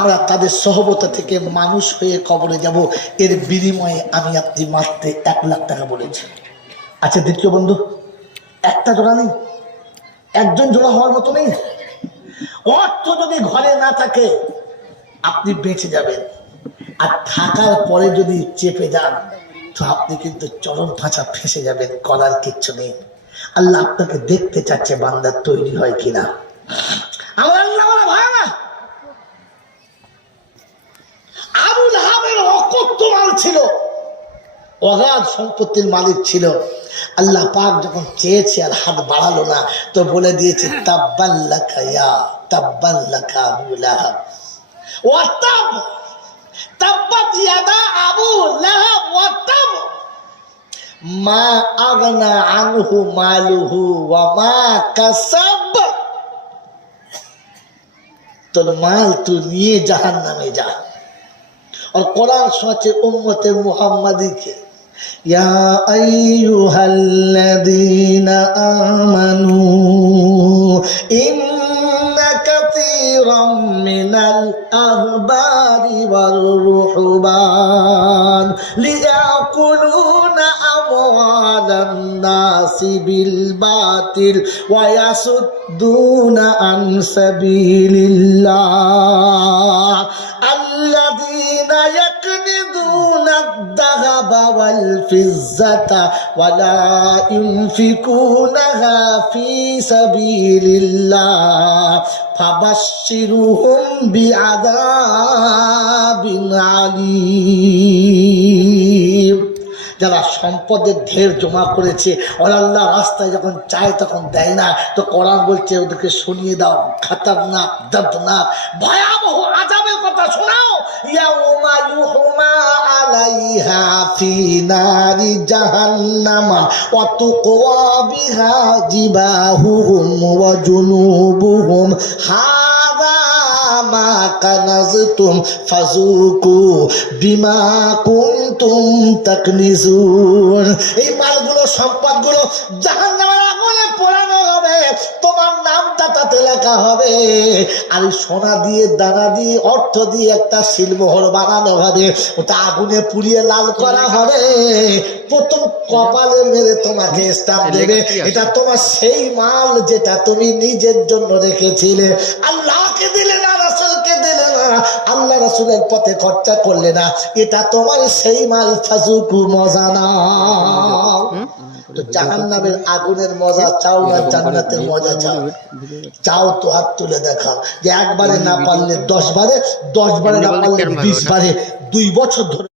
আমরা তাদের সহবত থেকে মানুষ হয়ে কবরে যাব, এর বিনিময়ে আমি আপনি মাত্র 1 লাখ টাকা বলেছি। আচ্ছা দ্বিতীয় বন্ধু, একটা জোড়া নেই, একজন জোড়া হওয়ার মতো নেই। অর্থ যদি ঘরে না থাকে আপনি বেঁচে যাবেন, আর থাকার পরে যদি চেপে যান তো আপনি কিন্তু চরম ফাঁসা ফেঁসে যাবেন, করার কিচ্ছু নেই। আল্লাহ আপনাকে দেখতে চাচ্ছে বান্দা তৈরি হয় কিনা। আমার আল্লাহ বলা ভয় না। আবুল হাবের অকথ্য মাল ছিল, অগাধ সম্পত্তির মালিক ছিল। আল্লাহ পাক যখন চেয়েছে আর হাত বাড়ালো না, তো বলে দিয়েছে তাব্বাল্লাকা ইয়া তাব্বাল্লাকা আবু লাহাব ওয়া তাব, তাব্বাত ইয়াদা আবু লাহাব ওয়া তাব মা আগনা আনহু মালুহু ওয়া মা কাসাব। তোর মাল তুই নিয়ে জাহান্নামে যা। और कुरान सोचे उम्मते मुहम्मदी के, या अय्युहल्लदीना आमनू इन्ना कतीरम मिनल अहबारी वरुहबान लियाकुलूना अमवालन नासि बिल बातिल व यसुद्दूना अन सबीलिल्लाह الذين يكنزون الذهب والفضة ولا ينفقونها في سبيل الله فبشرهم بعذاب عليم। যারা সম্পদের ঢের জমা করেছে আর আল্লাহ রাস্তায় যখন চায় তখন দেয় না, তো কোরআন বলছে ওদেরকে শুনিয়ে দাও খতরনাক দর্দনাক ভয়াবহ আযাবের কথা শোনাও। ইয়াউমা ইউহমা আলাইহা ফি নারি জাহান্নাম ওয়া তুকওয়া বিহা জিবাহুহুম ওয়া জুনুবুহুম হাযা মা কানাজতুম ফাযুকু বিমা কুনতুম তাকনিজুন। এই মালগুলো সম্পদগুলো জাহান্নামের আগুনে পোড়ানো হবে, তোমার নামটা তাতে লেখা হবে। আর সোনা দিয়ে দানা দিয়ে অর্থ দিয়ে একটা শিলমোহর বানানো হবে, ওটা আগুনে পুড়িয়ে লাল করা হবে। প্রথম কপালে মেরে তোমাকে স্টাম্প দেবে, এটা তোমার সেই মাল যেটা তুমি নিজের জন্য রেখেছিলে, আল্লাহকে দিলে না, রাসূলকে দিলে না, আল্লাহ রাসূলের পথে খরচা করলে না, এটা তোমার সেই মাল। ফাজুকু মজা নাও। তো জাহান্নামের আগুনের মজা চাও না জান্নাতের মজা চাও? চাও তো হাত তুলে দেখাও, যে একবারে না পারলে 10 বারে, 10 বারে না পারলে 20 বারে, 2 বছর ধরে